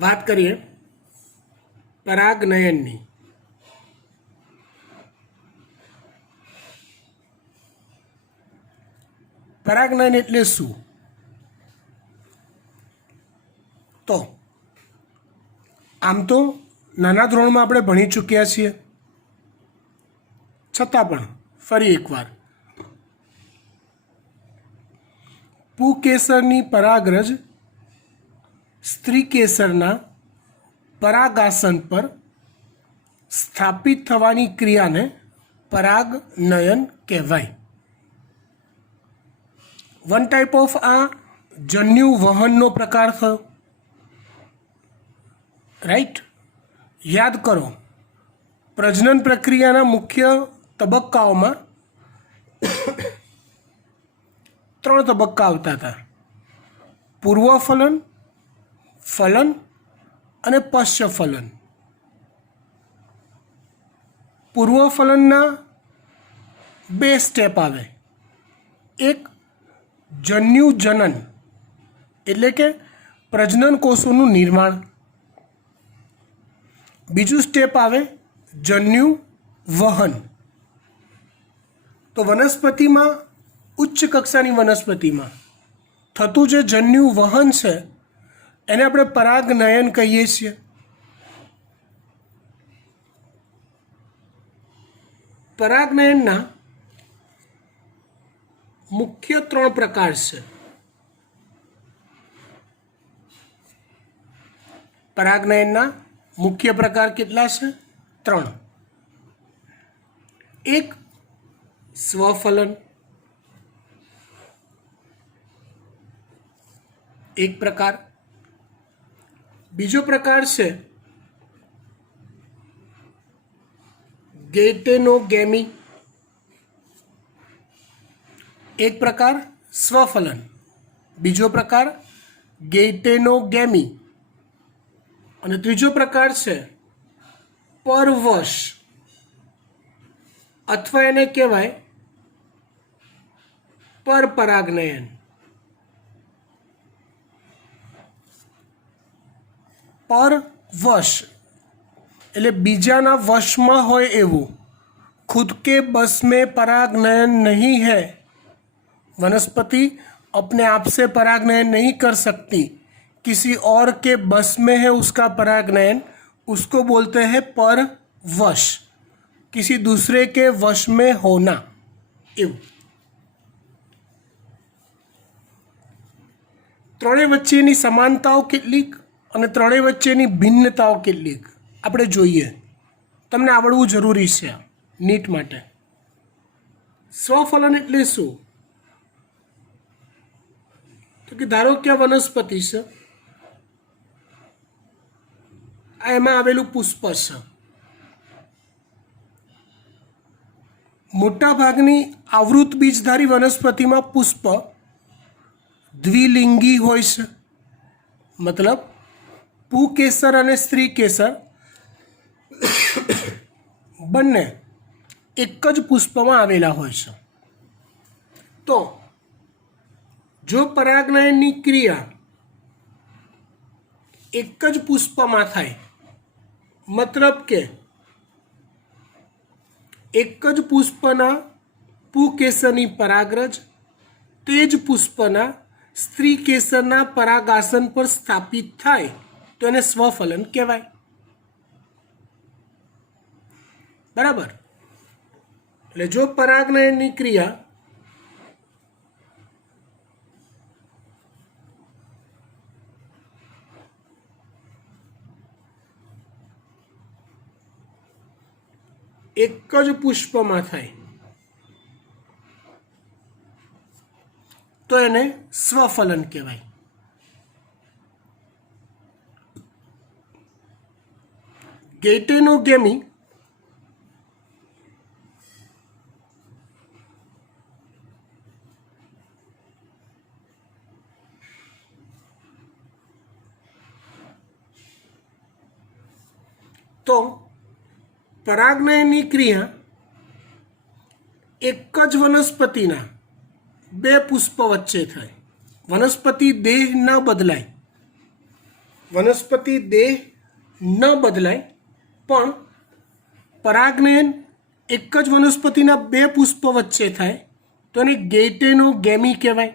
વાત કરીએ પરાગનયનની। પરાગનયન એટલે શું? તો આમ તો નાના ધોરણમાં આપણે ભણી ચૂક્યા છીએ, છતાં પણ ફરી એકવાર પુકેસરની પરાગરજ સ્ત્રી કેસરના પરાગાસન પર સ્થાપિત થવાની ક્રિયાને પરાગનયન કહેવાય। વન ટાઈપ ઓફ આ જન્યુ વહનનો પ્રકાર થયો, રાઈટ। યાદ કરો, પ્રજનન પ્રક્રિયાના મુખ્ય તબક્કાઓમાં 3 તબક્કા આવતા હતા: પૂર્વફલન, ફલન અને પશ્ચફલન। પૂર્વફલનના 2 સ્ટેપ આવે, એક જન્યુજનન એટલે કે પ્રજનન કોષોનું નિર્માણ, બીજું સ્ટેપ આવે જન્યુ વહન। તો વનસ્પતિમાં, ઉચ્ચ કક્ષાની વનસ્પતિમાં થતું જે જન્યુ વહન છે એને આપણે પરાગનયન કહીએ છીએ। પરાગનયનના મુખ્ય 3 પ્રકાર છે। પરાગનયનના મુખ્ય પ્રકાર કેટલા છે? 3। એક સ્વફલન, એક પ્રકાર। બીજો પ્રકાર છે ગેટેનોગેમી, એક પ્રકાર સ્વફલન, બીજો પ્રકાર ગેટેનોગેમી, અને ત્રીજો પ્રકાર છે પરવશ, અથવા એને કહેવાય પરપરાગનયન। परवश એટલે બીજાના વશમાં હોય એવું, खुद के बस में परागनयन नहीं है, वनस्पति अपने आप से परागनयन नहीं कर सकती, किसी और के बस में है उसका परागनयन, उसको बोलते हैं परवश, किसी दूसरे के वश में होना એવું। ત્રણેય વચ્ચેની સમાનતાઓ કેટલીક અને ત્રણેય વચ્ચેની ભિન્નતાઓ કેટલીક આપણે જોઈએ, તમને આવડવું જરૂરી છે નીટ માટે। સ્વફલન એટલે શું? તો કે ધારો કે આ વનસ્પતિ છે, આ એમાં આવેલું પુષ્પ છે। મોટા ભાગની આવૃત બીજધારી વનસ્પતિમાં પુષ્પ દ્વિલિંગી હોય છે, મતલબ પુકેસર અને સ્ત્રી કેસર બંને એક જ પુષ્પમાં આવેલા હોય છે। તો જો પરાગનયનની ક્રિયા એક જ પુષ્પમાં થાય, મતલબ કે એક જ પુષ્પના પુકેસરની પરાગરજ તે જ પુષ્પના સ્ત્રી કેસરના પરાગાસન પર સ્થાપિત થાય તો એને સ્વફલન કહેવાય, બરાબર। એટલે જો પરાગનયનની ક્રિયા એક જ પુષ્પમાં થાય તો એને સ્વફલન કહેવાય। ગેટેનોગેમી તો પરાગનયનની ક્રિયા એક જ વનસ્પતિના 2 પુષ્પ વચ્ચે થાય, વનસ્પતિ દેહ ન બદલાય વનસ્પતિ દેહ ન બદલાય પણ પરાગનયન એક જ વનસ્પતિના બે પુષ્પ વચ્ચે થાય તો એને ગેઇટેનોગેમી કહેવાય.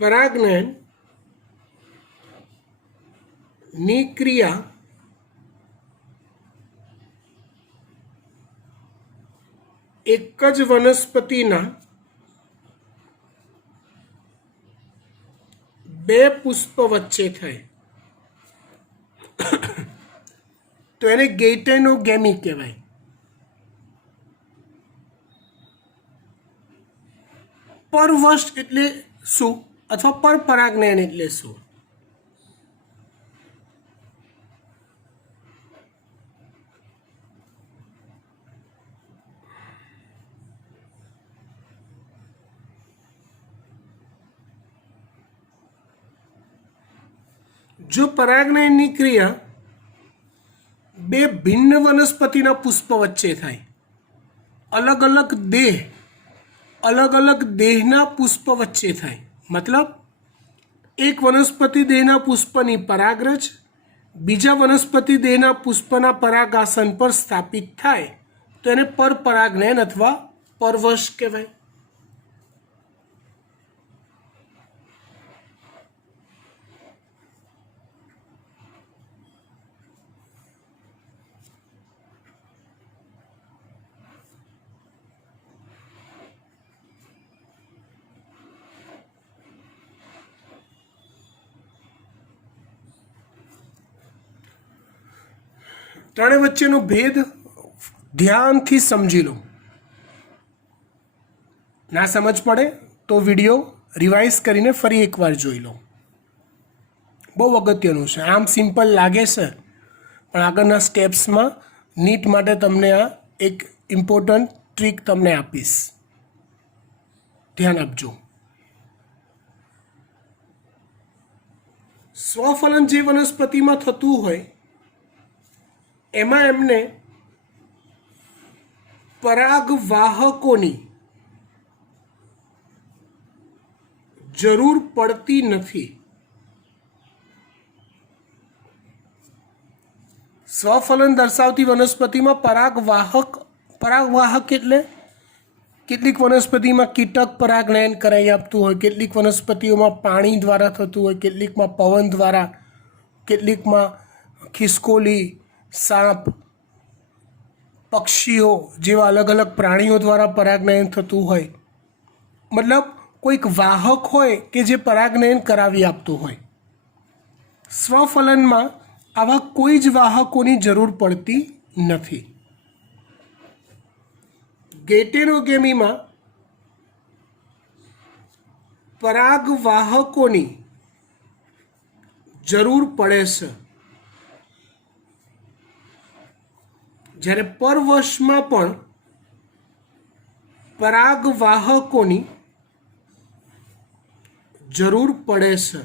પરાગનયન ની ક્રિયા એક જ વનસ્પતિના બે પુષ્પ વચ્ચે થાય તો એને ગેઇટેનોગેમી કહેવાય. પરવશ એટલે શું અથવા પરપરાગનયન એટલે શું? જો પરાગનયનની ક્રિયા બે ભિન્ન વનસ્પતિના પુષ્પ વચ્ચે થાય, અલગ અલગ દેહના પુષ્પ વચ્ચે થાય, મતલબ એક વનસ્પતિ દેહના પુષ્પની પરાગરજ બીજા વનસ્પતિ દેહના પુષ્પના પરાગાસન પર સ્થાપિત થાય તો એને પરપરાગનયન અથવા પરવશ કહેવાય. ત્રણે વચ્ચેનો ભેદ ધ્યાનથી સમજી લો. ના સમજ પડે તો વિડીયો રિવાઇઝ કરીને ફરી એકવાર જોઈ લો. બહુ અગત્યનું છે. આમ સિમ્પલ લાગે છે પણ આગળના સ્ટેપ્સમાં નીટ માટે તમને આ એક ઇમ્પોર્ટન્ટ ટ્રીક તમને આપીશ, ધ્યાન આપજો. સ્વફલન જે વનસ્પતિમાં થતું હોય એમાં એમને પરાગવાહકોની જરૂર પડતી નથી. સ્વફલન દર્શાવતી વનસ્પતિમાં પરાગવાહક એટલે કેટલીક વનસ્પતિમાં કીટક પરાગનયન કરાવી આપતું હોય, કેટલીક વનસ્પતિઓમાં પાણી દ્વારા થતું હોય, કેટલીકમાં પવન દ્વારા, કેટલીકમાં ખિસકોલી, સાપ, પક્ષીઓ જેવા અલગ અલગ પ્રાણીઓ દ્વારા પરાગનયન થતું હોય. મતલબ કોઈક વાહક હોય કે જે પરાગનયન કરાવી આપતું હોય. સ્વફલનમાં આવા કોઈ જ વાહકોની જરૂર પડતી નથી. ગેઇટેનોગેમીમાં પરાગવાહકોની જરૂર પડે છે, જ્યારે પરવશમાં પણ પરાગવાહકોની જરૂર પડે છે.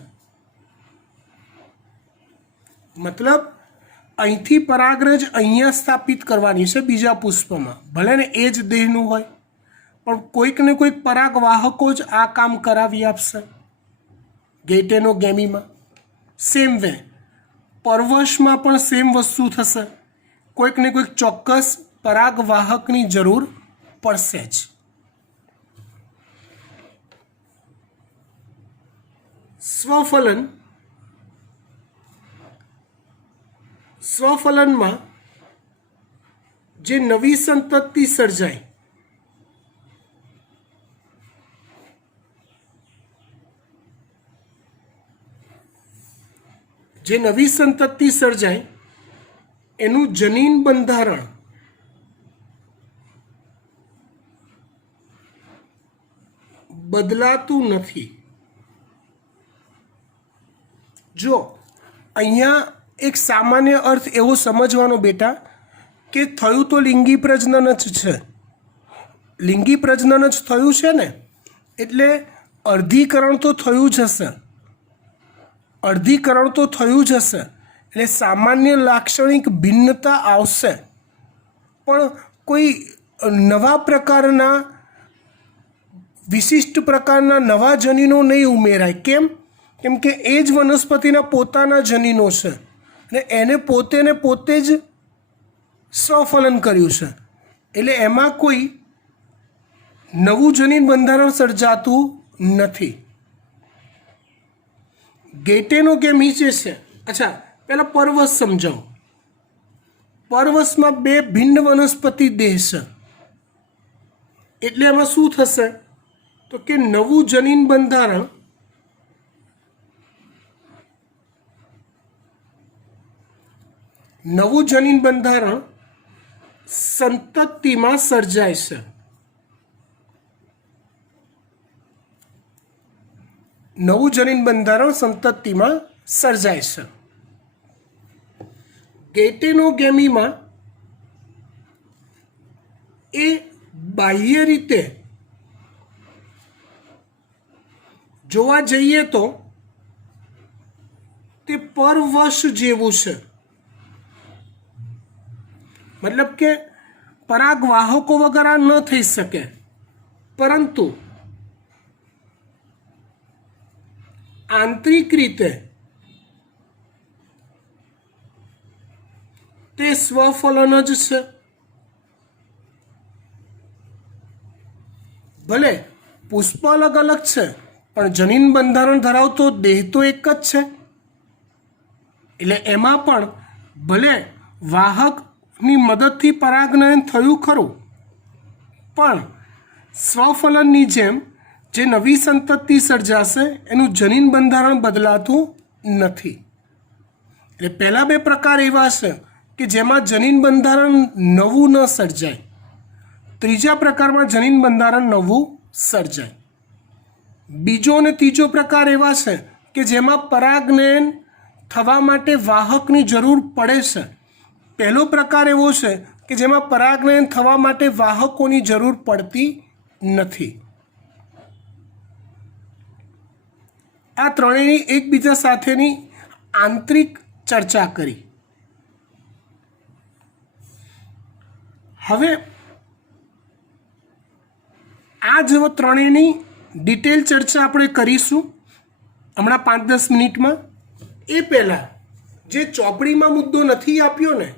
મતલબ અહીંથી પરાગરજ અહીંયા સ્થાપિત કરવાની છે બીજા પુષ્પમાં, ભલે ને એ જ દેહનું હોય પણ કોઈક ને કોઈક પરાગવાહકો જ આ કામ કરાવી આપશે. ગેઇટેનોગેમીમાં સેમ વે પરવશમાં પણ સેમ વસ્તુ થશે, કોઈક ને કોઈક ચોક્કસ પરાગવાહકની જરૂર પડશે જ. સ્વફલનમાં જે નવી સંતતિ સર્જાય એનું જનીન બંધારણ બદલાતું નથી. જો અહીંયા એક સામાન્ય અર્થ એવો સમજવાનો બેટા કે થયું તો લિંગી પ્રજનન જ છે, લિંગી પ્રજનન જ થયું છે ને એટલે અર્ધીકરણ તો થયું જ હશે, એટલે સામાન્ય લાક્ષણિક ભિન્નતા આવશે પણ કોઈ નવા પ્રકારના વિશિષ્ટ પ્રકારના નવા જનીનો નહીં ઉમેરાય. કેમ કે એ જ વનસ્પતિના પોતાના જનીનો છે અને એને પોતે જ સ્વફલન કર્યું છે, એટલે એમાં કોઈ નવું જનીન બંધારણ સર્જાતું નથી. ગેટેનોગેમી જે છે, અચ્છા પહેલાં પરવશ સમજાવું. પરવશમાં બે ભિન્ન વનસ્પતિ દેહ છે, એટલે એમાં શું થશે તો કે નવું જનીન બંધારણ સંતતિમાં સર્જાય છે. નવું જનીન બંધારણ સંતતિમાં સર્જાય છે. ગેટેનોગેમીમાં એ બાહ્ય રીતે જોવા જઈએ તો તે પરવશ જેવું છે, મતલબ કે પરાગવાહકો વગર આ ન થઈ શકે, પરંતુ આંતરિક રીતે તે સ્વફલન જ છે. ભલે પુષ્પ અલગ અલગ છે પણ જનીન બંધારણ ધરાવતો દેહ તો એક જ છે, એટલે એમાં પણ ભલે વાહકની મદદથી પરાગનયન થયું ખરું, પણ સ્વફલનની જેમ જે નવી સંતતિ સર્જાશે એનું જનીન બંધારણ બદલાતું નથી. એટલે પહેલા બે પ્રકાર એવા છે કે જેમાં જનીન બંધારણ નવું ન સર્જાય, ત્રીજા પ્રકારમાં જનીન બંધારણ નવું સર્જાય. બીજો અને ત્રીજો પ્રકાર એવા છે કે જેમાં પરાગનયન થવા માટે વાહકની જરૂર પડે છે. પહેલો પ્રકાર એવો છે કે જેમાં પરાગનયન થવા માટે વાહકોની જરૂર પડતી નથી. આ ત્રણેયની એકબીજા સાથેની આંતરિક ચર્ચા કરી. હવે આ જ ત્રણેયની ડિટેલ ચર્ચા આપણે કરીશું હમણાં 5-10 મિનિટમાં. એ પહેલાં જે ચોપડીમાં મુદ્દો નથી આપ્યો ને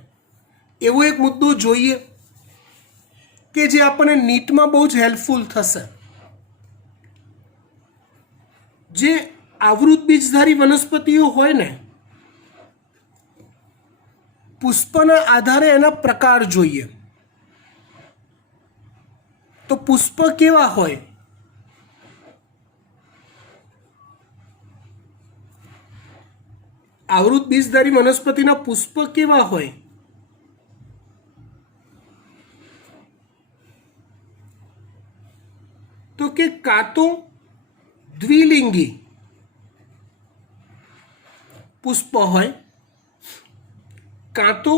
એવો એક મુદ્દો જોઈએ કે જે આપણને નીટમાં બહુ જ હેલ્પફુલ થશે. જે આવૃત બીજધારી વનસ્પતિઓ હોય ને, પુષ્પના આધારે એના પ્રકાર જોઈએ. તો પુષ્પ કેવા હોય? આવૃત બીજધારી વનસ્પતિના પુષ્પ કેવા હોય? તો કે કાં તો દ્વિલિંગી પુષ્પ હોય, કાં તો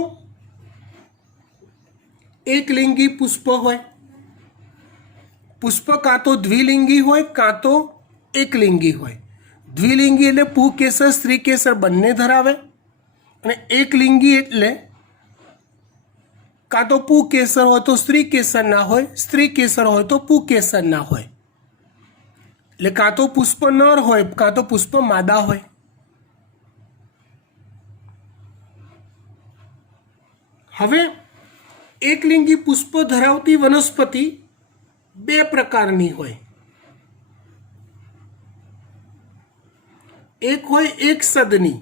એકલિંગી પુષ્પ હોય. પુષ્પ કાં તો દ્વિલિંગી હોય કાં તો એકલિંગી હોય. દ્વિલિંગી એટલે પુંકેસર સ્ત્રીકેસર બંને ધરાવે, અને એકલિંગી એટલે કાં તો પુંકેસર હોય તો સ્ત્રીકેસર ના હોય, સ્ત્રીકેસર હોય તો પુંકેસર ના હોય. એટલે કાં તો પુષ્પ નર હોય કાં તો પુષ્પ માદા હોય. હવે એકલિંગી પુષ્પ ધરાવતી વનસ્પતિ બે પ્રકારની હોય. એક હોય એકસદની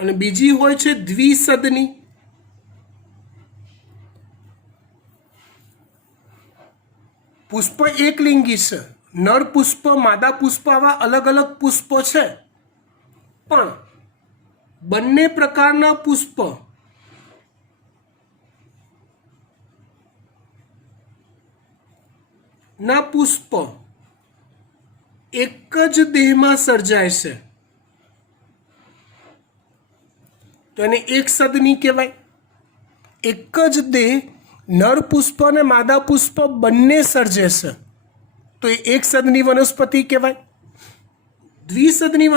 અને બીજી હોય છે દ્વિસદની. પુષ્પ એકલિંગી છે, નર પુષ્પ માદા પુષ્પ આવા અલગ અલગ પુષ્પો છે, પણ બંને પ્રકારના પુષ્પ ના પુષ્પ એક જ દેહમાં સર્જાય છે, તો એને એકસદની કહેવાય. એક જ દેહ નર પુષ્પ અને માદા પુષ્પ બંને સર્જે છે, તો એ એકસદની વનસ્પતિ કહેવાય. દ્વિસદની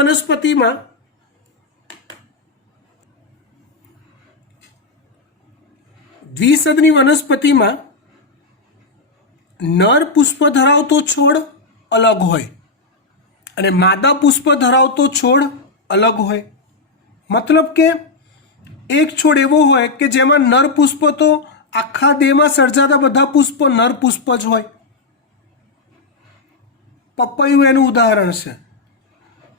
વનસ્પતિમાં નર પુષ્પ ધરાવતો છોડ અલગ હોય અને માદા પુષ્પ ધરાવતો છોડ અલગ હોય. મતલબ કે એક છોડ એવો હોય કે જેમાં નર પુષ્પ તો આખા દેહમાં સર્જાતા બધા પુષ્પો નર પુષ્પ જ હોય. પપૈયું એનું ઉદાહરણ છે.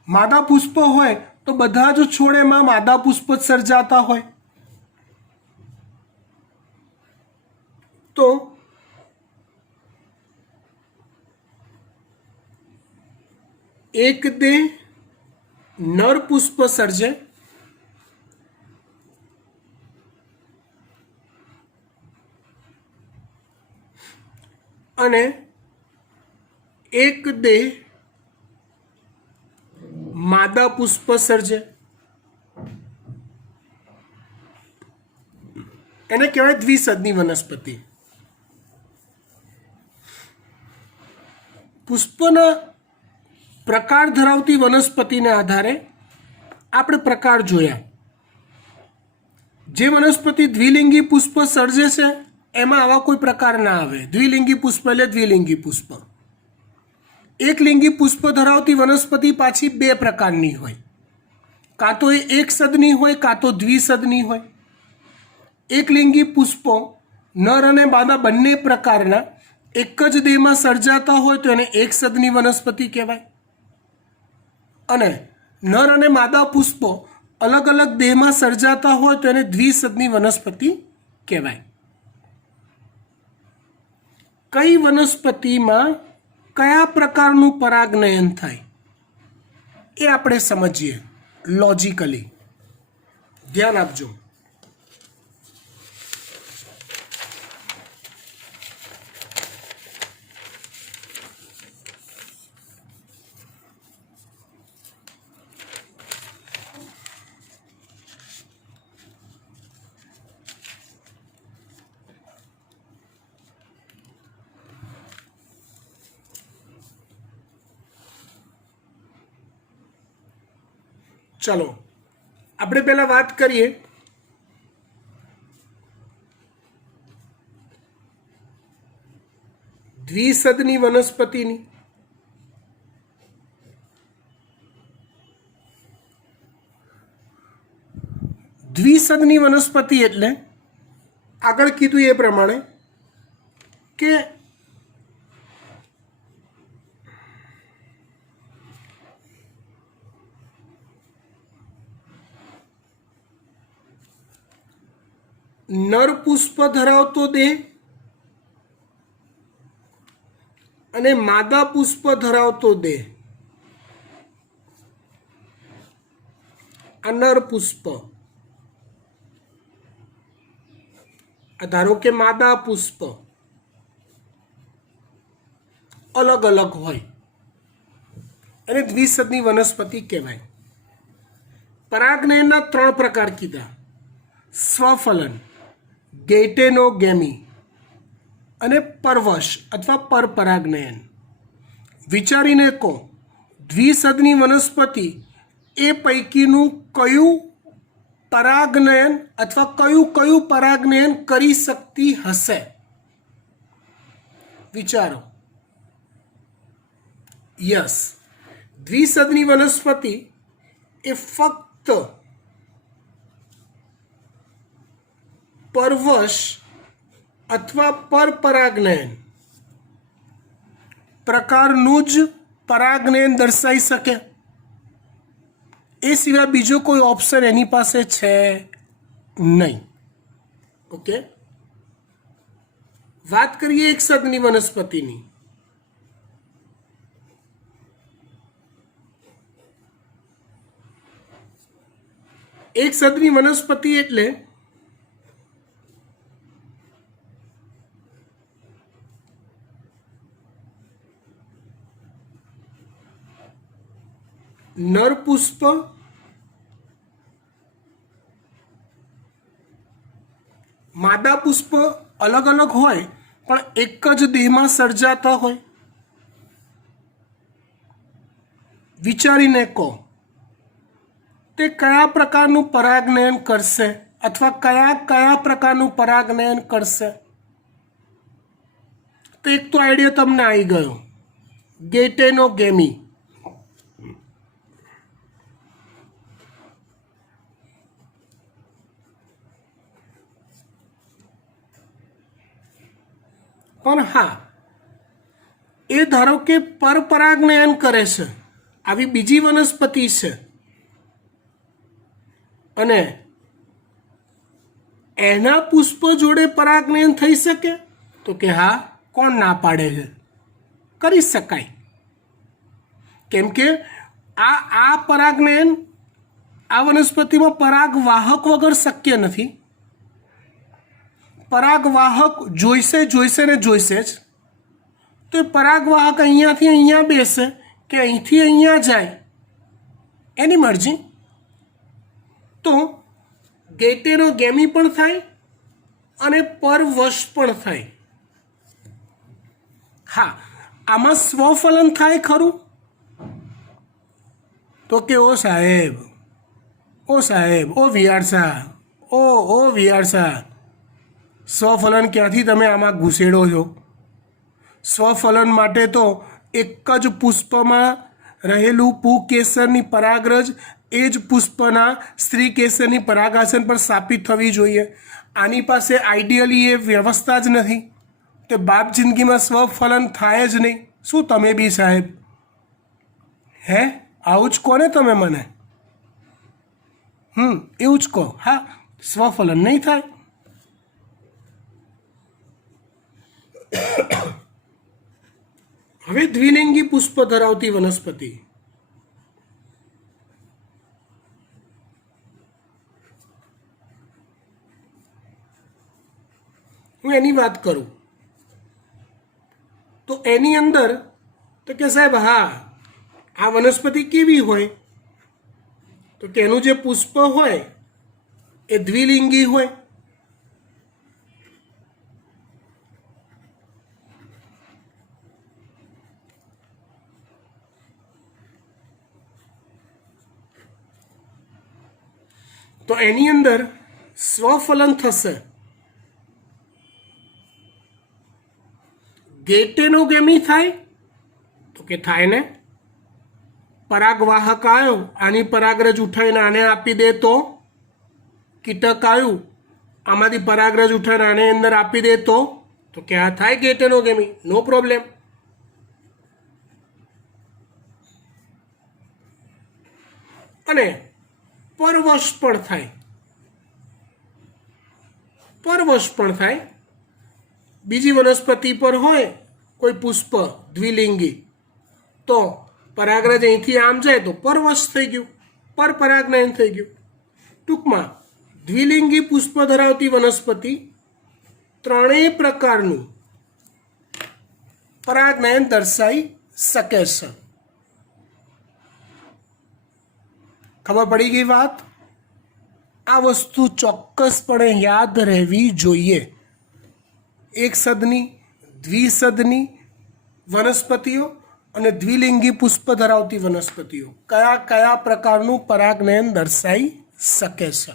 માદા પુષ્પ હોય તો બધા જ છોડ એમાં માદા પુષ્પ જ સર્જાતા હોય. તો એક દેહ નર પુષ્પ સર્જે અને એક દેહ માદા પુષ્પ સર્જે. એને કહેવાય દ્વિસદની વનસ્પતિ. પુષ્પના પ્રકાર ધરાવતી વનસ્પતિને આધારે આપણે પ્રકાર જોયા. જે વનસ્પતિ દ્વિલિંગી પુષ્પ સર્જે છે એમાં આવા કોઈ પ્રકાર ના આવે. દ્વિલિંગી પુષ્પ એટલે દ્વિલિંગી પુષ્પ. એકલિંગી પુષ્પ ધરાવતી વનસ્પતિ પાછી બે પ્રકારની હોય. કાં તો એ એક સદની હોય કાં તો દ્વિસદની હોય. એકલિંગી પુષ્પો નર અને માદા બંને પ્રકારના એક જ દેહમાં સર્જાતા હોય તો એને એક સદની વનસ્પતિ કહેવાય. અને નર અને માદા પુષ્પો અલગ અલગ દેહમાં સર્જાતા હોય તો એને દ્વિસદની વનસ્પતિ કહેવાય. કઈ વનસ્પતિમાં કયા પ્રકારનું પરાગનયન થાય એ આપણે સમજીએ લોજિકલી. ધ્યાન આપજો. ચલો આપણે પહેલા વાત કરીએ દ્વિસદની વનસ્પતિની. દ્વિસદની વનસ્પતિ એટલે આગળ કીધું એ પ્રમાણે કે નર પુષ્પ ધરાવતો દેહ અને માદા પુષ્પ ધરાવતો દેહ. આ નર પુષ્પ, ધારો કે માદા પુષ્પ અલગ અલગ હોય અને દ્વિસદની વનસ્પતિ કહેવાય. પરાગનયનના ત્રણ પ્રકાર કીધા: સ્વફલન, ગેટેનોગેમી અને પરવશ અથવા પરપરાગનયન. વિચારીને કહો, દ્વિસદની વનસ્પતિ એ પૈકીનું કયું પરાગનયન અથવા કયું પરાગનયન કરી શકતી હશે? વિચારો. યસ, દ્વિસદની વનસ્પતિ એ ફક્ત પરવશ અથવા પરપરાગનયન પ્રકારનું જ પરાગનયન દર્શાવી શકે. એ સિવાય બીજો કોઈ ઓપ્શન એની પાસે છે નહીં. ઓકે, વાત કરીએ એક સદની વનસ્પતિની. એક સદની વનસ્પતિ એટલે નર પુષ્પ માદા પુષ્પ અલગ અલગ હોય પણ એક જ દેહમાં સર્જાતા હોય. વિચારીને કહો, તે કયા પ્રકારનું પરાગનયન કરશે અથવા કયા પ્રકારનું પરાગનયન કરશે? તો એક તો આઈડિયા તમને આવી ગયો, ગેટેનોગેમી. પણ હા, એ ધારો કે પરપરાગનયન કરે છે, આવી બીજી વનસ્પતિ છે અને એના પુષ્પ જોડે પરાગનયન થઈ શકે? તો કે હા, કોણ ના પાડે છે? કરી શકાય. કેમ કે આ પરાગનયન આ વનસ્પતિમાં પરાગવાહક વગર શક્ય નથી. પરાગવાહક જોઈશે ને જોઈશે જ. તો એ પરાગવાહક અહીંયાથી અહીંયા બેસે કે અહીંથી અહીંયા જાય, એની મરજી. તો ગેટેનોગેમી પણ થાય અને પરવશ પણ થાય. હા, આમાં સ્વફલન થાય ખરું? તો કે ઓ સાહેબ, ઓ વિયારસા, ઓ વિયારસા, સ્વફલન ક્યાંથી તમે આમાં ઘૂસેડો છો? સ્વફલન માટે તો એક જ પુષ્પમાં રહેલું પુકેસરની પરાગરજ એ જ પુષ્પના સ્ત્રી કેસરની પરાગાસન પર સ્થાપિત થવી જોઈએ. આની પાસે આઈડિયલી એ વ્યવસ્થા જ નથી. તે બાપ જિંદગીમાં સ્વફલન થાય જ નહીં. શું તમે બી સાહેબ? હે, આવું જ કહો ને તમે મને. એવું જ કહો. હા, સ્વફલન નહીં થાય. હવે દ્વિલિંગી પુષ્પ ધરાવતી વનસ્પતિ. હું એની વાત કરું તો એની અંદર તો કે સાહેબ હા, આ વનસ્પતિ કેવી હોય? તો કે એનું જે પુષ્પ હોય એ દ્વિલિંગી હોય. તો એની અંદર સ્વફલન થશે. ગેટેનોગેમી થાય? તો કે થાય ને. પરાગવાહક આવ્યો, આની પરાગરજ ઉઠાઈને આને આપી દે તો? કીટક આવ્યું, આમાંથી પરાગરજ ઉઠાઈને આને અંદર આપી દે તો? તો કે આ થાય ગેટેનોગેમી, નો પ્રોબ્લેમ. અને પરવશ પણ થાય. બીજી વનસ્પતિ પર હોય કોઈ પુષ્પ દ્વિલિંગી, તો પરાગરજ અહીંથી આમ જાય તો પરવશ થઈ ગયું, પરપરાગનયન થઈ ગયું. ટૂંકમાં દ્વિલિંગી પુષ્પ ધરાવતી વનસ્પતિ ત્રણેય પ્રકારનું પરાગનયન દર્શાવી શકે છે. ખબર પડી ગઈ વાત? આ વસ્તુ ચોક્કસપણે યાદ રહેવી જોઈએ. એક સદની, દ્વિસદની વનસ્પતિઓ અને દ્વિલિંગી પુષ્પ ધરાવતી વનસ્પતિઓ કયા કયા પ્રકારનું પરાગનયન દર્શાવી શકે છે.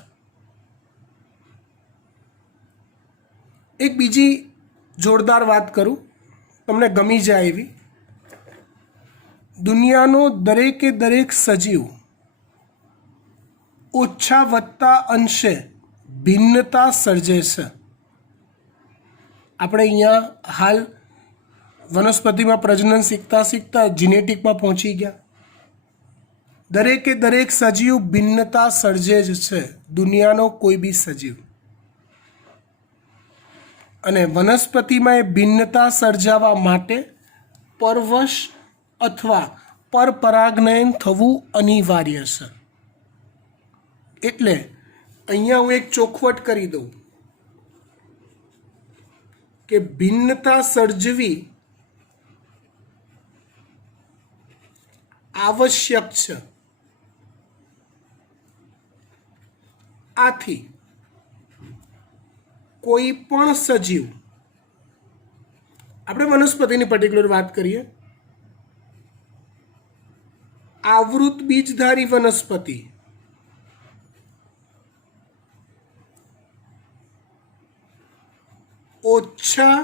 એક બીજી જોરદાર વાત કરું, તમને ગમી જાય એવી. દુનિયાનો દરેકે દરેક સજીવ ઓછા વત્તા અંશે ભિન્નતા સર્જે છે. આપણે અહીંયા હાલ વનસ્પતિમાં પ્રજનન શીખતા જીનેટિકમાં પહોંચી ગયા. દરેકે દરેક સજીવ ભિન્નતા સર્જે જ છે, દુનિયાનો કોઈ બી સજીવ. અને વનસ્પતિમાં એ ભિન્નતા સર્જાવા માટે પરવશ અથવા પરપરાગનયન થવું અનિવાર્ય છે. એટલે અહીંયા હું એક ચોખવટ કરી દઉં કે ભિન્નતા સર્જવી આવશ્યક છે. આથી કોઈ પણ સજીવ, આપણે વનસ્પતિની પર્ટિક્યુલર વાત કરીએ, આવૃત બીજધારી વનસ્પતિ ઓછા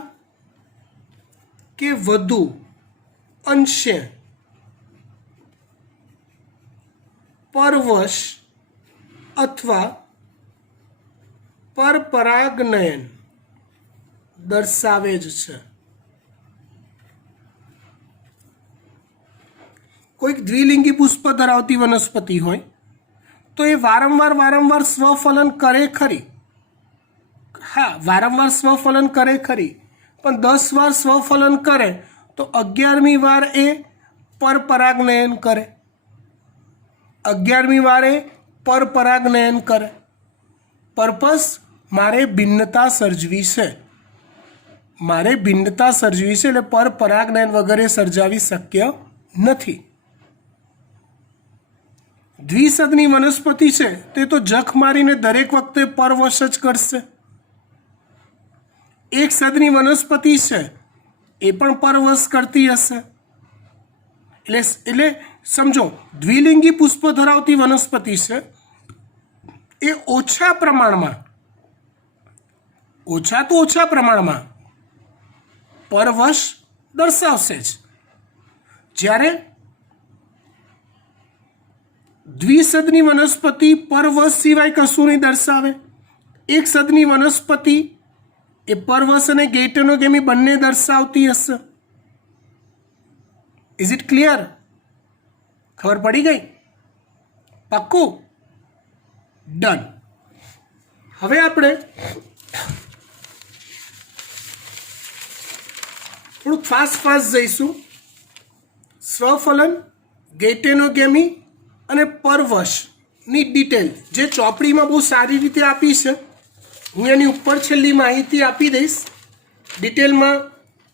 કે વધુ અંશે પરવશ અથવા પરપરાગનયન દર્શાવે જ છે. કોઈક દ્વિલિંગી પુષ્પ ધરાવતી વનસ્પતિ હોય તો એ વારંવાર સ્વફલન કરે ખરી. હા, વારંવાર સ્વફલન કરે ખરી, પણ 10 વાર સ્વફલન કરે તો 11મી વાર એ પરપરાગનયન કરે. 11મી વારે પરપરાગનયન કરે. પર્પસ મારે ભિન્નતા સર્જવી છે. એટલે પરપરાગનયન વગેરે સર્જાવી શક્ય નથી. દ્વિસદની વનસ્પતિ છે તે તો જખ મારીને દરેક વખતે પરવશ જ કરશે. એક સદની વનસ્પતિ છે એ પણ પરવશ કરતી હશે. એટલે સમજો, દ્વિલિંગી પુષ્પ ધરાવતી વનસ્પતિ છે એ ઓછા પ્રમાણમાં પરવશ દર્શાવશે જ. જ્યારે દ્વિસદની વનસ્પતિ પરવશ સિવાય કશું નહીં દર્શાવે. એક સદની વનસ્પતિ એ પરવશ અને ગેઇટેનોગેમી બંને દર્શાવતી હશે. Is it clear? ખબર પડી ગઈ? પાક્કું? ડન. હવે આપણે થોડુંક ફાસ્ટ જઈશું. સ્વફલન, ગેઇટેનોગેમી અને પરવશની ડિટેલ જે ચોપડીમાં બહુ સારી રીતે આપી છે, હું એની ઉપર છેલ્લી માહિતી આપી દઈશ. ડિટેલમાં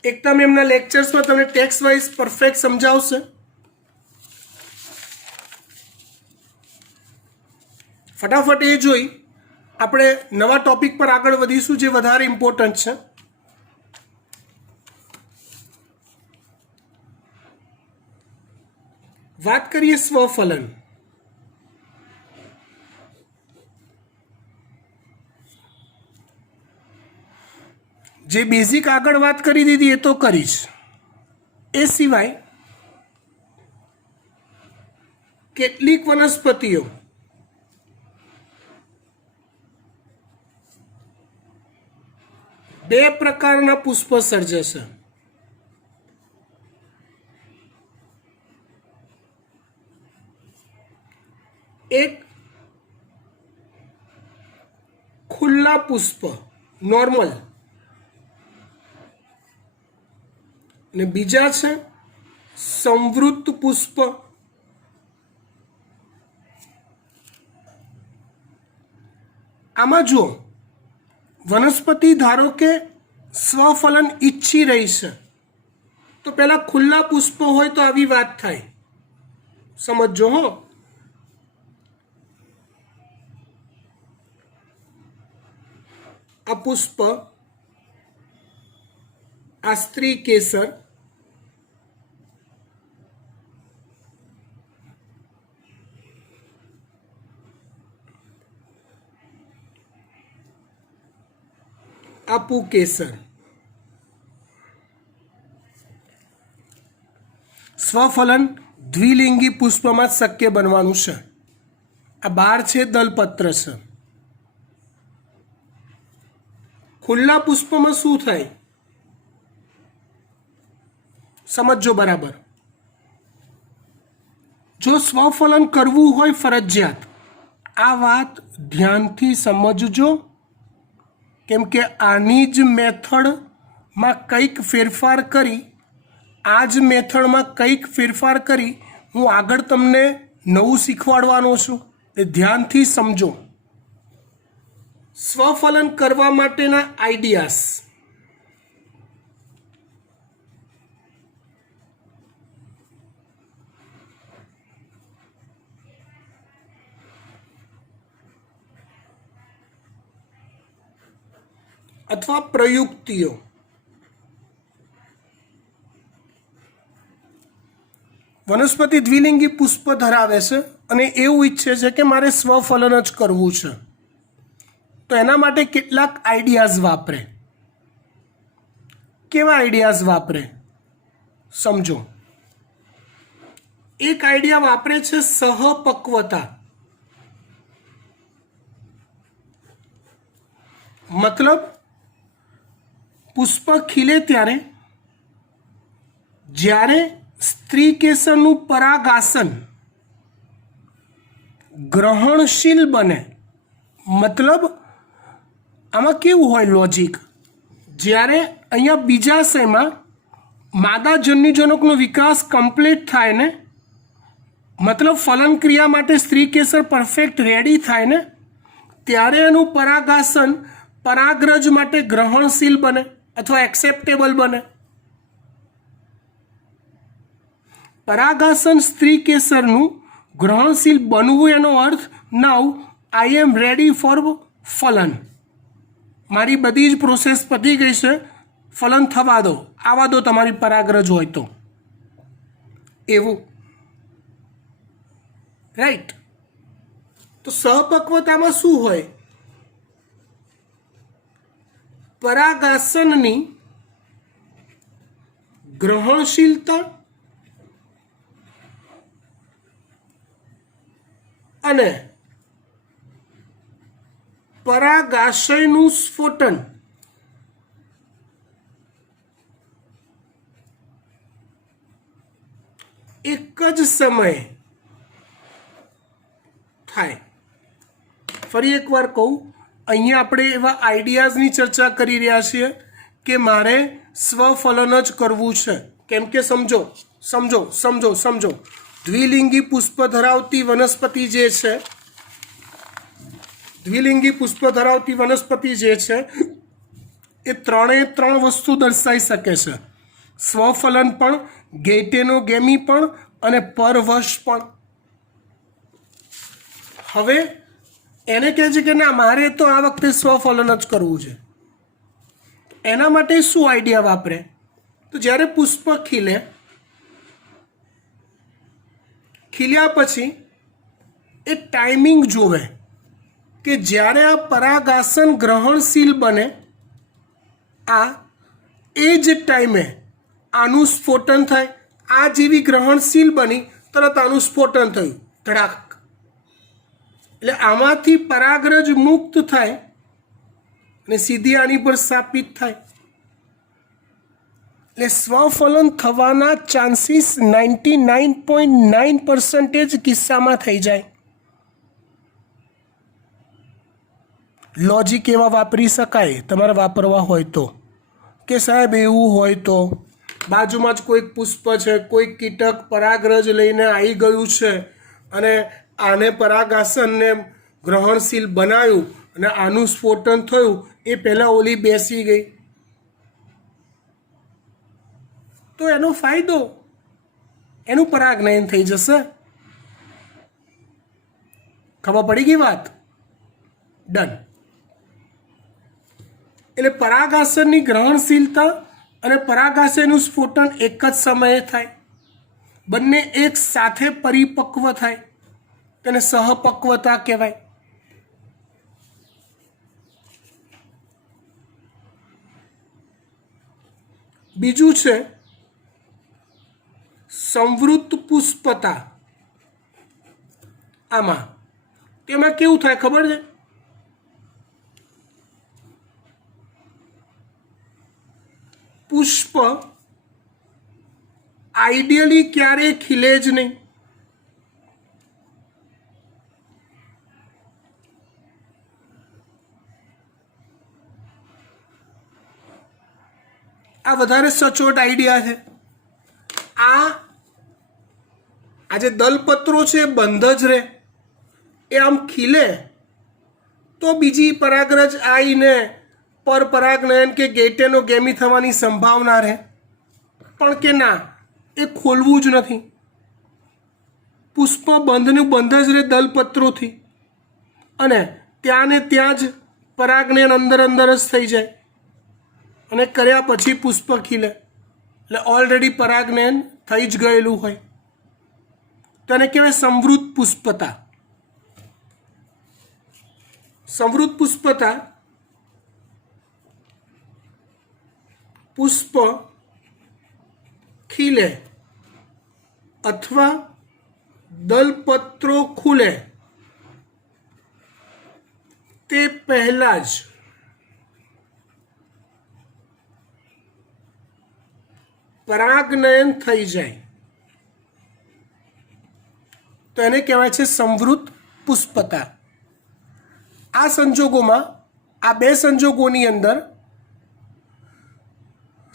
એકદમ એમના લેક્ચર્સમાં તમને ટેક્સ્ટ વાઇઝ પરફેક્ટ સમજાવશે. ફટાફટ એ જોઈ આપણે નવા ટોપિક પર આગળ વધીશું જે વધારે ઇમ્પોર્ટન્ટ છે. વાત કરીએ સ્વફલન. જે બેઝિક આગળ વાત કરી દીધી એ તો કરીશ. એ સિવાય કેટલીક વનસ્પતિઓ બે પ્રકારના પુષ્પ સર્જે છે. એક ખુલ્લા પુષ્પ નોર્મલ અને બીજા છે સંવૃત્ત પુષ્પ. આમાં જુઓ, વનસ્પતિ ધારો કે સ્વફલન ઈચ્છી રહી છે તો પહેલા ખુલ્લા પુષ્પ હોય તો આવી વાત થાય. સમજો હો. આ પુષ્પ, આ સ્ત્રી કેસર, આ પુકેસર. સ્વફલન દ્વિલિંગી પુષ્પમાં જ શક્ય બનવાનું છે. આ બાર છે દલપત્ર છે. ખુલ્લા પુષ્પમાં શું થાય સમજો બરાબર. જો સ્વફલન કરવું હોય ફરજિયાત, આ વાત ધ્યાનથી સમજજો, કેમ કે આની જ મેથડમાં કંઈક ફેરફાર કરી, આ જ મેથડમાં કંઈક ફેરફાર કરી હું આગળ તમને નવું શીખવાડવાનો છું. એ ધ્યાનથી સમજો. સ્વફલન કરવા માટેના આઈડિયાસ. અથવા પ્રયુક્તિઓ. વનસ્પતિ દ્વિલિંગી પુષ્પ ધરાવે છે અને એવું ઈચ્છે છે કે મારે સ્વફલન જ કરવું છે, તો એના માટે કેટલાક આઈડિયાઝ વાપરે. કેવા આઈડિયાઝ વાપરે? समझो एक आइडिया वापरे छे सहपक्वता, मतलब पुष्प खिले त्यारे ज्यारे स्त्री केसरनु परागासन ग्रहणशील बने, मतलब आमां केवुं होय लॉजिक, ज्यारे अहींया बीजाशयमां मादा जन्युजनकनो विकास कम्प्लीट थाय ने, मतलब फलन क्रिया माटे स्त्री केसर परफेक्ट रेडी थाय ने, त्यारे एनुं परागासन परागरज माटे ग्रहणशील बने अथवा एक्सेप्टेबल बने। परागासन स्त्री केसरनु ग्रहणशील बनवुं एनो अर्थ now I am ready for फलन, मारी बधी ज प्रोसेस पती गई है, फलन थवा दो, आवा दो तमारी परागरज होय तो एवुं, राइट। तो सहपक्वतामां शुं होय, परागासननी ग्रहणशीलता अने परागाशयનું સ્ફોટન एक ज समय थाय। फरी एक बार कहूँ, अहीं आपणे एवा आइडियाज़नी चर्चा करी रह्या छीए कि मारे स्वफलन ज करवुं छे, केम के समझो समझो समझो समझो द्विलिंगी पुष्प धरावती वनस्पति जे छे, द्विलिंगी पुष्प धरावती वनस्पति जे छे ए त्रणेय त्रण वस्तु दर्शाई सके छे, स्वफलन पण, गैटेनोगेमी पण अने परवश पण। हवे एने कहे छे के ना मारे तो आ वखते स्वफलन ज करवुं छे, एना माटे शुं आइडिया वापरे, तो ज्यारे पुष्प खिले, खिल्या पछी ए टाइमिंग जोवे कि ज्यारे आ परागासन ग्रहणशील बने, आ एज टाइमे आनु स्फोटन थाय, आ जेवी ग्रहणशील बनी तरत आनु स्फोटन थयुं धड़ाक, એટલે આમાંથી પરાગરજ મુક્ત થાય અને સીધી આની પર સ્થાપિત થાય, એટલે સ્વફલન થવાના ચાન્સીસ 99.9% કિસ્સામાં થઈ જાય। लॉजिक एवा वापरी शकाय तमारे वापरवा होय तो, के साहेब एवुं होय तो बाजुमां ज कोई पुष्प छे, कोई कीटक परागरज लईने आई गयुं छे अने आने परागासनने ग्रहणशील बनाव्युं अने आनुं स्फोटन थयुं, ए पहेला ओली बेसी गई तो एनो फायदो, एनुं परागनयन थई जशे। खबर पड़ी गई बात, डन। એટલે પરાગાશનની ગ્રહણશીલતા અને પરાગાશયનું સ્ફોટન એક જ સમયે થાય, બંને એક સાથે પરિપક્વ થાય, તેને સહપક્વતા કહેવાય। બીજું છે સંવૃત પુષ્પતા। આમાં તેમાં કેવું થાય ખબર છે, पुष्प आइडियली क्यारे खिले ज नहीं, आ वधारे सचोट आइडिया है। आज दलपत्रों छे बंध ज रहे, ए आम खिले तो बीजी परागरज आई ने पर परागनयन के गैटेनोगेमी थवानी संभावना रहे, पण के ना ए खोलवुं ज नथी, पुष्प बंधनु बंध ज रहे दलपत्रोथी अने त्यां ने त्यां ज परागनयन अंदर अंदर ज थई जाय अने कर्या पछी पुष्प खिले, એટલે ऑलरेडी परागनयन थई ज गयेलुं होय, તેને કહેવાય સંવૃત પુષ્પતા। संवृत पुष्पता पुष्प ખીલે અથવા દલપત્રો ખુલે તે પહેલા જ પરાગનયન થઈ જાય તો એને કહેવાય છે સંવૃત પુષ્પતા. આ સંજોગોમાં, આ બે સંજોગોની અંદર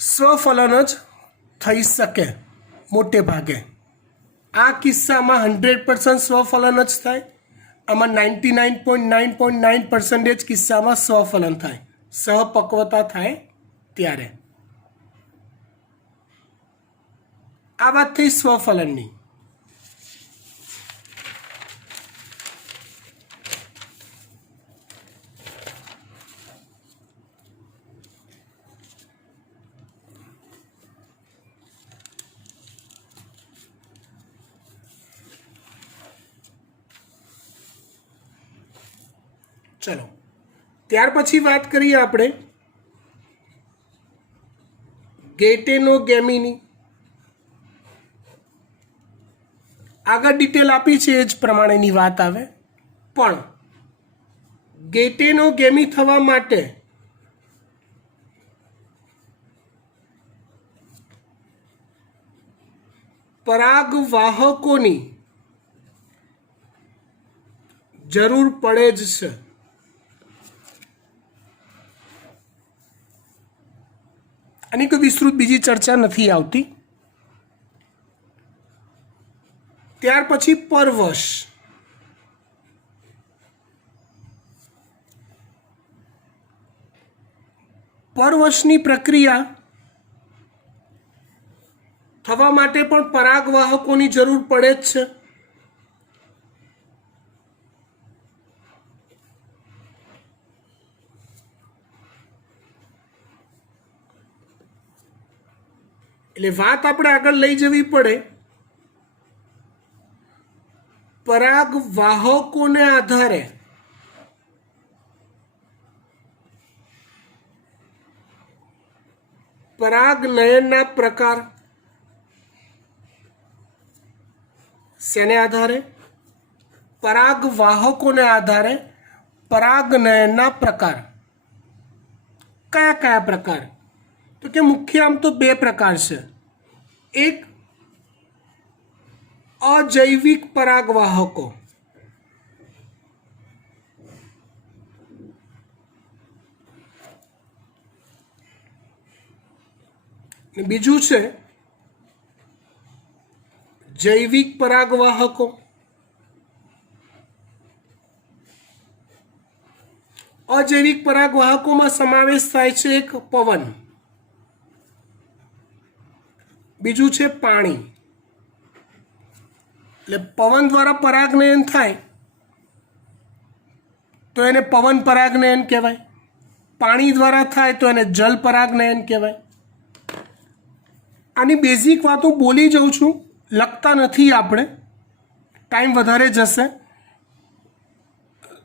સ્વફલન જ થઈ શકે મોટે ભાગે. આ કિસ્સામાં 100% સ્વફલન જ થાય. આમાં 99.9.9% કિસ્સામાં સ્વફલન થાય, સહપક્વતા થાય ત્યારે. આ વાત થઈ સ્વફલનની. ચલો ત્યાર પછી વાત કરીએ આપણે ગેટેનોગેમીની. આગળ ડિટેલ આપી છે એ જ પ્રમાણેની વાત આવે, પણ ગેટેનોગેમી થવા માટે પરાગવાહકોની જરૂર પડે જ છે. આની કોઈ વિસ્તૃત બીજી ચર્ચા નથી આવતી. ત્યાર પછી પરવશ. પરવશની પ્રક્રિયા થવા માટે પણ પરાગવાહકોની જરૂર પડે જ છે. એટલે વાત આપણે આગળ લઈ જવી પડે. પરાગવાહકોને આધારે પરાગનયનના પ્રકાર. શેને આધારે? પરાગવાહકોને આધારે પરાગનયનના પ્રકાર. કયા કયા પ્રકાર? તો કે મુખ્ય આમ તો બે પ્રકાર છે. એક અજૈવિક પરાગવાહકો, બીજું છે જૈવિક પરાગવાહકો. અજૈવિક પરાગવાહકોમાં સમાવેશ થાય છે એક પવન, બીજું છે પાણી. એટલે પવન દ્વારા પરાગનયન થાય તો એને પવન પરાગનયન કહેવાય. પાણી દ્વારા થાય તો એને જલ પરાગનયન કહેવાય. આની બેઝિક વાતો બોલી જાઉં છું, લખતા નથી આપણે, ટાઈમ વધારે જશે,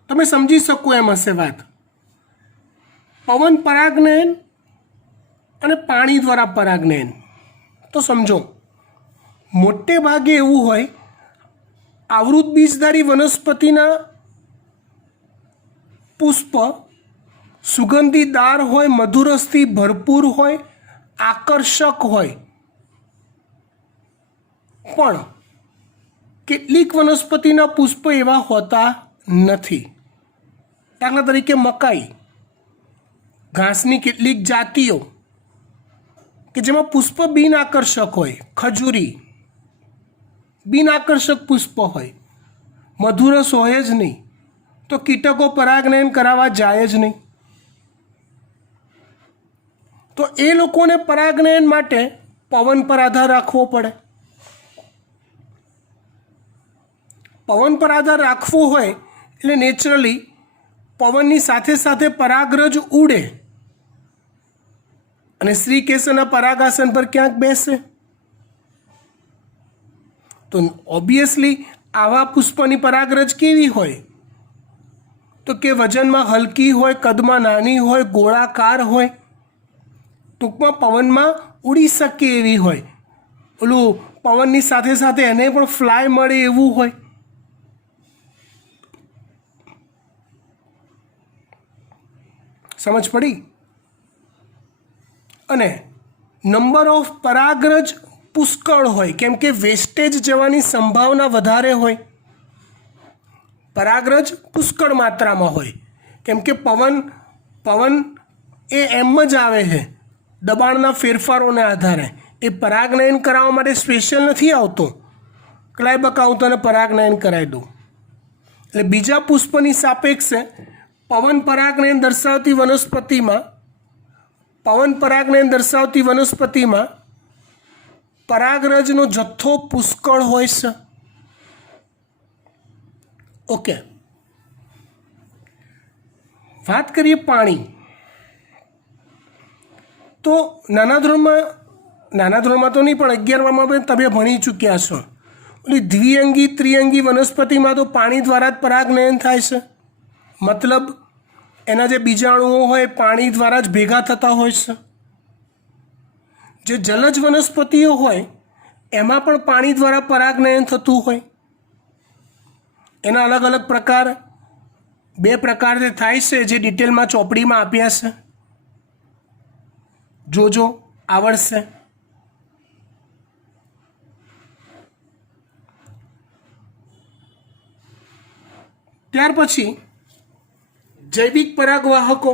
તમે સમજી શકો એમ હશે વાત. પવન પરાગનયન અને પાણી દ્વારા પરાગનયન તો સમજો. મોટે ભાગે એવું હોય, આવૃત બીજધારી વનસ્પતિના પુષ્પ સુગંધીદાર હોય, મધુરસથી ભરપૂર હોય, આકર્ષક હોય, પણ કેટલીક વનસ્પતિના પુષ્પ એવા હોતા નથી. દાખલા તરીકે મકાઈ, ઘાસની કેટલીક જાતિઓ કે જેમાં પુષ્પ બિન આકર્ષક હોય. ખજૂરી બિન આકર્ષક પુષ્પ હોય, મધુરસ હોય જ નહીં, તો કીટકો પરાગનયન કરાવવા જાય જ નહીં. તો એ લોકોને પરાગનયન માટે પવન પર આધાર રાખવો પડે. પવન પર આધાર રાખવો હોય એટલે નેચરલી પવનની સાથે સાથે પરાગરજ ઉડે અને શ્રીકેસરના પરાગાસન પર ક્યાંક બેસે. તો ઓબ્વિયસલી આવા પુષ્પની પરાગરજ કેવી હોય? તો કે વજનમાં હલકી હોય, કદમાં નાની હોય, ગોળાકાર હોય, ટૂંકમાં પવનમાં ઉડી શકે એવી હોય. ઓલું પવનની સાથે સાથે એને પણ ફ્લાય મળે એવું હોય. સમજ પડી? અને નંબર ઓફ પરાગરજ પુષ્કળ હોય, કેમ કે વેસ્ટેજ જવાની સંભાવના વધારે હોય. પરાગરજ પુષ્કળ માત્રામાં હોય, કેમ કે પવન એ એમ જ આવે છે દબાણના ફેરફારોને આધારે. એ પરાગનયન કરાવવા માટે સ્પેશિયલ નથી આવતો. ક્લાય બકાવું તને પરાગનયન કરાવી દઉં. એટલે બીજા પુષ્પની સાપેક્ષે પવન પરાગનયન દર્શાવતી વનસ્પતિમાં પરાગરજનો જથ્થો પુષ્કળ હોય છે. ઓકે, વાત કરીએ પાણી. તો નાના ધોરણમાં તો નહીં, પણ 11માં તમે ભણી ચૂક્યા છો. ઓલી દ્વિઅંગી ત્રિઅંગી વનસ્પતિમાં તો પાણી દ્વારા જ પરાગનયન થાય છે. મતલબ એના જે બીજાણુઓ હોય પાણી દ્વારા જ ભેગા થતા હોય છે. જે જલજ વનસ્પતિઓ હોય એમાં પણ પાણી દ્વારા પરાગનયન થતું હોય. એના અલગ અલગ પ્રકાર, 2 પ્રકાર થાય છે જે ડિટેલમાં ચોપડીમાં આપ્યા છે. જોજો, આવડશે. ત્યાર પછી જૈવિક પરાગવાહકો,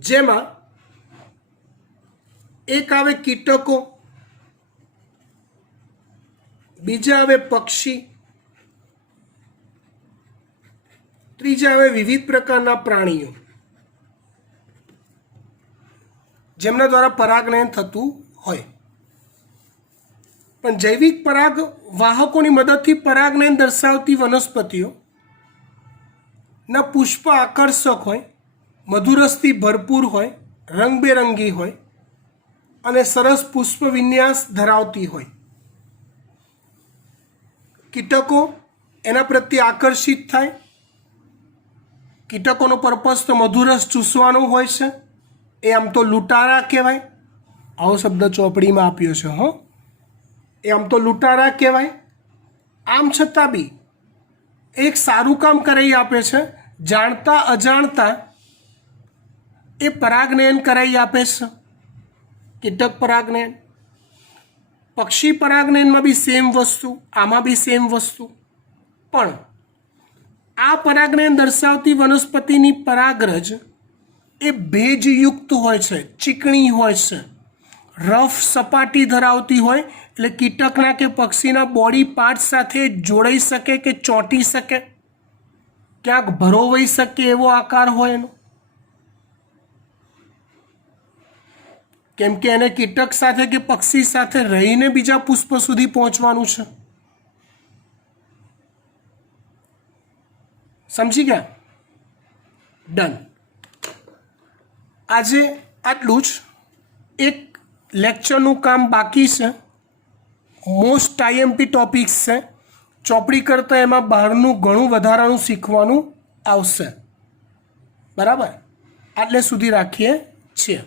જેમાં એક આવે કીટકો, બીજા આવે પક્ષી, ત્રીજા આવે વિવિધ પ્રકારના પ્રાણીઓ જેમના દ્વારા પરાગનયન થતું હોય. પણ જૈવિક પરાગ વાહકોની મદદથી પરાગનયન દર્શાવતી વનસ્પતિઓ ના પુષ્પ આકર્ષક હોય, મધુરસથી ભરપૂર હોય, રંગબેરંગી હોય અને સરસ પુષ્પ વિન્યાસ ધરાવતી હોય. કીટકો એના પ્રત્યે આકર્ષિત થાય. કીટકોનો પર્પઝ તો મધુરસ ચૂસવાનો હોય છે. એ આમ તો લૂંટારા કહેવાય. આવો શબ્દ ચોપડીમાં આપ્યો છે. એ આમ તો લૂંટારા કહેવાય. આમ છતાં બી એક સારું કામ કરાવી આપે છે. જાણતા અજાણતા એ પરાગનયન કરાવી આપે છે. કીટક પરાગનયન, પક્ષી પરાગનયનમાં બી સેમ વસ્તુ, આમાં બી સેમ વસ્તુ. પણ આ પરાગનયન દર્શાવતી વનસ્પતિની પરાગરજ એ ભેજયુક્ત હોય છે, ચીકણી હોય છે, રફ સપાટી ધરાવતી હોય. એટલે કીટકના કે પક્ષીના બોડી પાર્ટ સાથે જોડાઈ શકે કે ચોંટી શકે, ક્યાંક ભરોવાઈ શકે એવો આકાર હોય એનો. કેમ કે એને કીટક સાથે કે પક્ષી સાથે રહીને બીજા પુષ્પ સુધી પહોંચવાનું છે. સમજી ગયા? ડન. આજે આટલું જ. એક લેક્ચરનું કામ બાકી છે. મોસ્ટ આઈએમપી ટોપિક્સ છે. ચોપડી કરતાં એમાં બહારનું ઘણું વધારાનું શીખવાનું આવશે. બરાબર? આટલે સુધી રાખીએ છીએ.